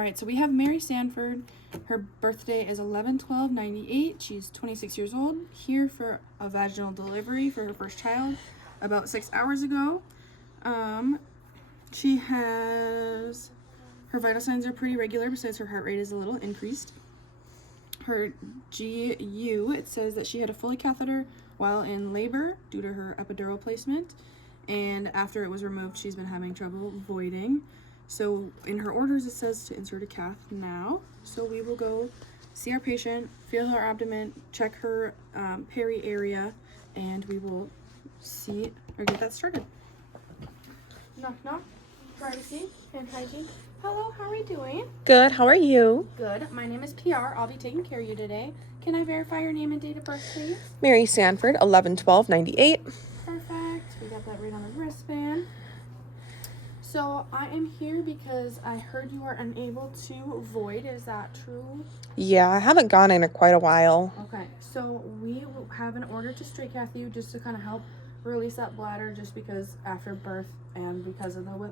All right, so we have Mary Sanford. Her birthday is 11/12/98. She's 26 years old. Here for a vaginal delivery for her first child about 6 hours ago. She has, her vital signs are pretty regular, besides her heart rate is a little increased. Her GU, it says that she had a Foley catheter while in labor due to her epidural placement, and after it was removed, she's been having trouble voiding. So in her orders, it says to insert a cath now. So we will go see our patient, feel her abdomen, check her peri area, and we will see or get that started. Knock, knock. Privacy and hygiene. Hello, how are you doing? Good, how are you? Good. My name is PR. I'll be taking care of you today. Can I verify your name and date of birth, please? Mary Sanford, 11/12/98. Perfect. We got that right on the wristband. So I am here because I heard you are unable to void. Is that true? Yeah, I haven't gone in quite a while. Okay. So we have an order to straight cath you just to kind of help release that bladder, just because after birth and because of the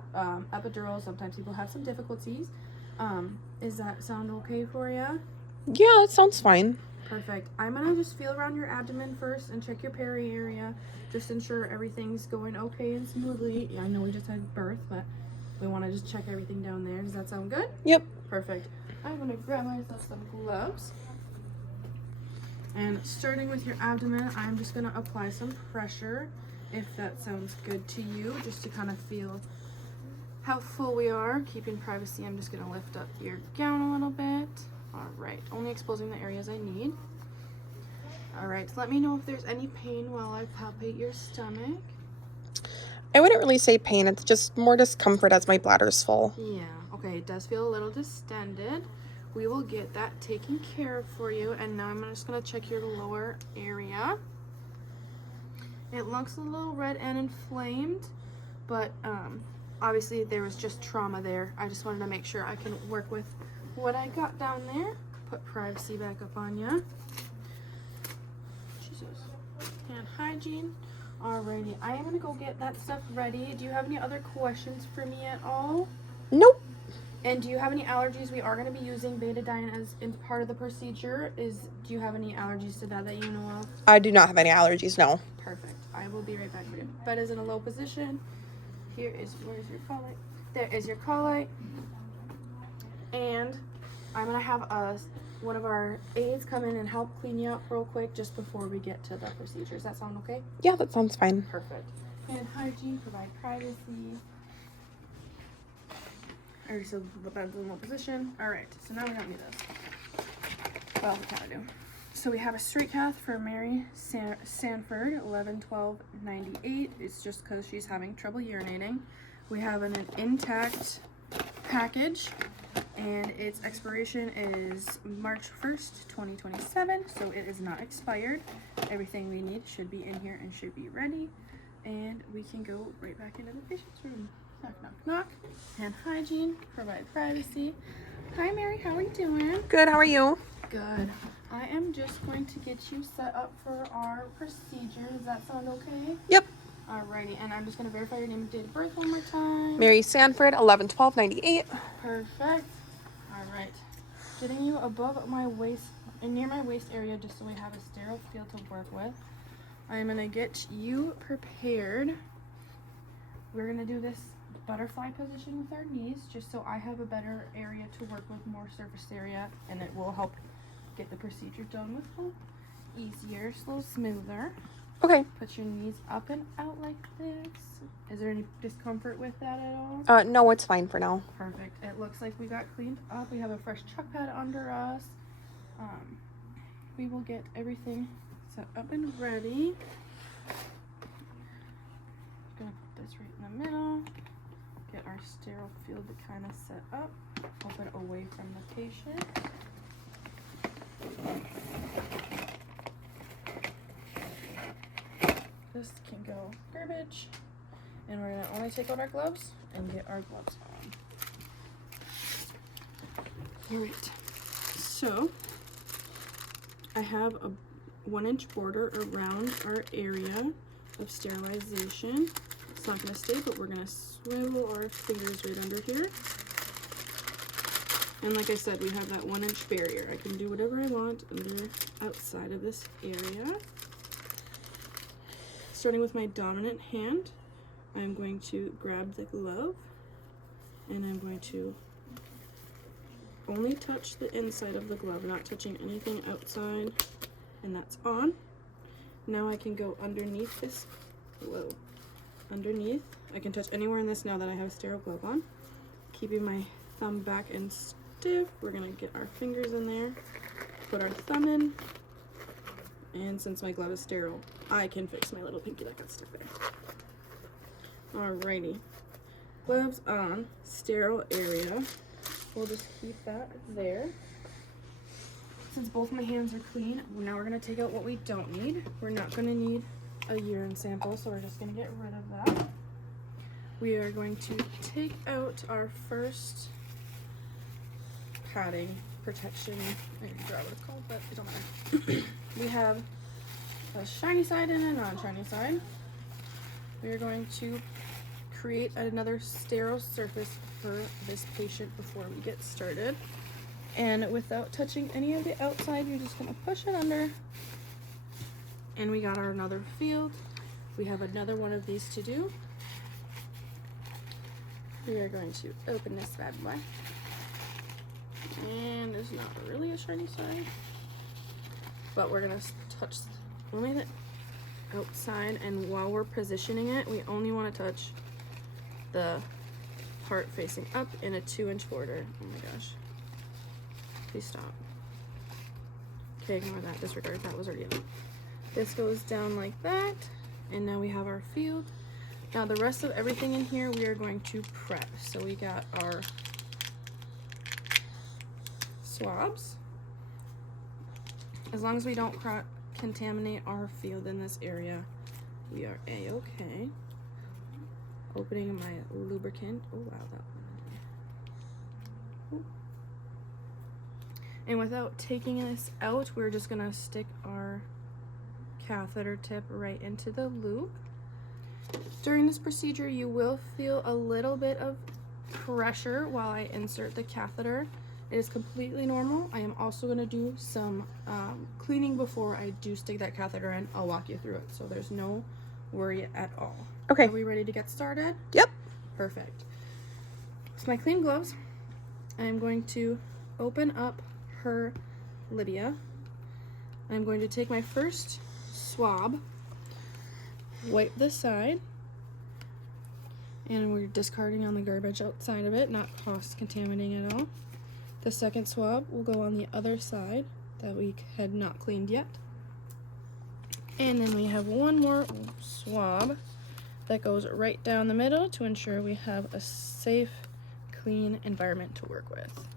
epidural, sometimes people have some difficulties. Is that sound okay for you? Yeah, it sounds fine. Perfect. I'm gonna just feel around your abdomen first and check your peri area. Just ensure everything's going okay and smoothly. I know we just had birth, but we want to just check everything down there. Does that sound good? Yep. Perfect. I'm gonna grab myself some gloves. And starting with your abdomen, I'm just gonna apply some pressure, if that sounds good to you, just to kind of feel how full we are. Keeping privacy, I'm just gonna lift up your gown a little bit. All right, only exposing the areas I need. All right, let me know if there's any pain while I palpate your stomach. I wouldn't really say pain, it's just more discomfort as my bladder's full. Yeah, okay, it does feel a little distended. We will get that taken care of for you. And now I'm just gonna check your lower area. It looks a little red and inflamed, but obviously there was just trauma there. I just wanted to make sure I can work with what I got down there. Put privacy back up on ya. Jesus. Hand hygiene. Alrighty, I am gonna go get that stuff ready. Do you have any other questions for me at all? Nope. And do you have any allergies? We are going to be using betadine as in part of the procedure. Do you have any allergies to that you know of? I do not have any allergies, no. Perfect. I will be right back for you. Bed is in a low position. Where's your call light? There is your call light. And I'm going to have one of our aides come in and help clean you up real quick just before we get to the procedure. Does that sound okay? Yeah, that sounds fine. Perfect. Hand hygiene, provide privacy. Alright, so the bed's in low position. Alright, so now we don't need this. Well, we kind of do. So we have a straight cath for Mary Sanford, 11/12/98. It's just because she's having trouble urinating. We have an intact package, and its expiration is March 1st, 2027, so it is not expired. Everything we need should be in here and should be ready, and we can go right back into the patient's room. Knock, knock, knock. Hand hygiene, provide privacy. Hi, Mary, how are you doing? Good, how are you? Good. I am just going to get you set up for our procedure. Does that sound okay? Yep. Alrighty, and I'm just going to verify your name and date of birth one more time. Mary Sanford, 11/12/98. Perfect. Alright. Getting you above my waist and near my waist area just so we have a sterile field to work with. I'm going to get you prepared. We're going to do this butterfly position with our knees just so I have a better area to work with, more surface area, and it will help get the procedure done with a little easier, a little smoother. Okay. Put your knees up and out like this. Is there any discomfort with that at all? No, it's fine for now. Perfect. It looks like we got cleaned up. We have a fresh chuck pad under us. We will get everything set up and ready. Gonna put this right in the middle. Get our sterile field to kind of set up. Open away from the patient. This can go garbage. And we're gonna only take out our gloves and get our gloves on. Alright, so I have a 1-inch border around our area of sterilization. It's not going to stay, but we're going to swivel our fingers right under here. And like I said, we have that 1-inch barrier. I can do whatever I want outside of this area. Starting with my dominant hand, I'm going to grab the glove and I'm going to only touch the inside of the glove, not touching anything outside, and that's on. Now I can go underneath this, underneath. I can touch anywhere in this now that I have a sterile glove on. Keeping my thumb back and stiff, we're gonna get our fingers in there, put our thumb in, and since my glove is sterile, I can fix my little pinky that got stuck there. Alrighty, gloves on, sterile area. We'll just keep that there. Since both my hands are clean, now we're gonna take out what we don't need. We're not gonna need a urine sample, so we're just gonna get rid of that. We are going to take out our first padding protection. I forgot what it's called, but it don't matter. We have a shiny side and a non-shiny side. We are going to create another sterile surface for this patient before we get started. And without touching any of the outside, you're just gonna push it under. And we got our another field. We have another one of these to do. We are going to open this bad boy. And there's not really a shiny side, but we're gonna touch only the outside, and while we're positioning it, we only want to touch the part facing up in a 2-inch border. Oh my gosh. Please stop. Okay, ignore that, disregard, that was already in. This goes down like that, and now we have our field. Now the rest of everything in here we are going to prep. So we got our swabs. As long as we don't contaminate our field in this area, we are a-okay. Opening my lubricant. Oh wow, that one. And without taking this out, we're just gonna stick our catheter tip right into the loop. During this procedure, you will feel a little bit of pressure while I insert the catheter. It is completely normal. I am also going to do some cleaning before I do stick that catheter in. I'll walk you through it, so there's no worry at all. Okay. Are we ready to get started? Yep. Perfect. With my clean gloves, I'm going to open up her labia. I'm going to take my first swab, wipe this side, and we're discarding on the garbage outside of it, not cross-contaminating at all. The second swab will go on the other side that we had not cleaned yet. And then we have one more swab that goes right down the middle to ensure we have a safe, clean environment to work with.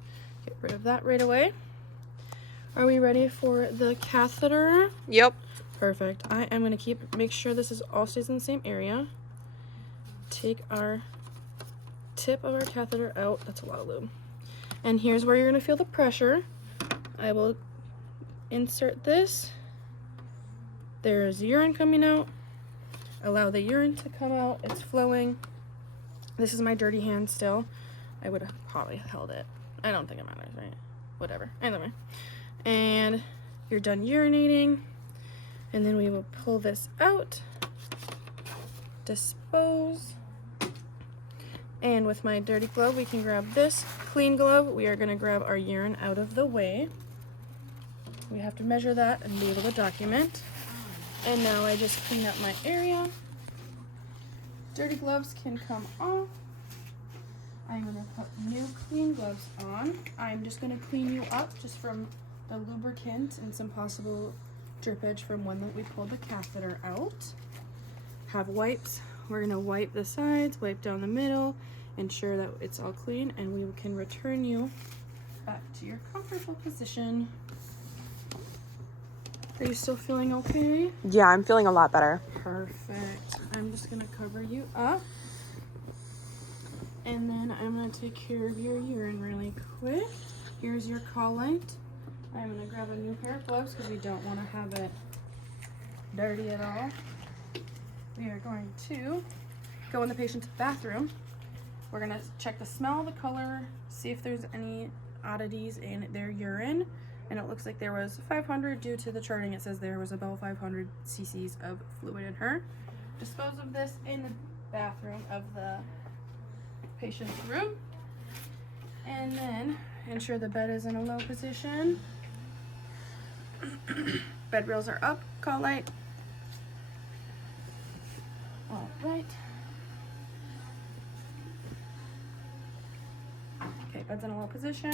Get rid of that right away. Are we ready for the catheter? Yep. Perfect. I am going to make sure this is all stays in the same area. Take our tip of our catheter out. That's a lot of lube. And here's where you're going to feel the pressure. I will insert this. There's urine coming out. Allow the urine to come out. It's flowing. This is my dirty hand still. I would have probably held it. I don't think it matters, right? Whatever. Anyway. And you're done urinating. And then we will pull this out. Dispose. And with my dirty glove, we can grab this clean glove. We are going to grab our urine out of the way. We have to measure that and be able to document. And now I just clean up my area. Dirty gloves can come off. I'm going to put new clean gloves on. I'm just going to clean you up just from the lubricant and some possible drippage from when we pulled the catheter out. Have wipes. We're going to wipe the sides, wipe down the middle, ensure that it's all clean, and we can return you back to your comfortable position. Are you still feeling okay? Yeah, I'm feeling a lot better. Perfect. I'm just going to cover you up. And then I'm going to take care of your urine really quick. Here's your call light. I'm going to grab a new pair of gloves because we don't want to have it dirty at all. We are going to go in the patient's bathroom. We're going to check the smell, the color, see if there's any oddities in their urine, and it looks like there was 500 due to the charting. It says there was about 500 cc's of fluid in her. Dispose of this in the bathroom of the patient's room, and then ensure the bed is in a low position. Bed rails are up. Call light. All right. Okay, bed's in a low position.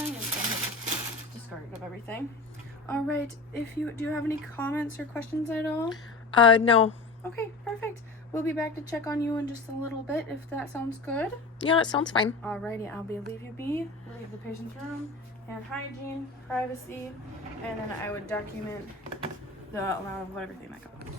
Discarding of everything. All right. If you do have any comments or questions at all? No. Okay, perfect. We'll be back to check on you in just a little bit, if that sounds good. Yeah, it sounds fine. Alrighty, I'll leave you be. Leave the patient's room, hand hygiene, privacy, and then I would document the amount of everything that goes.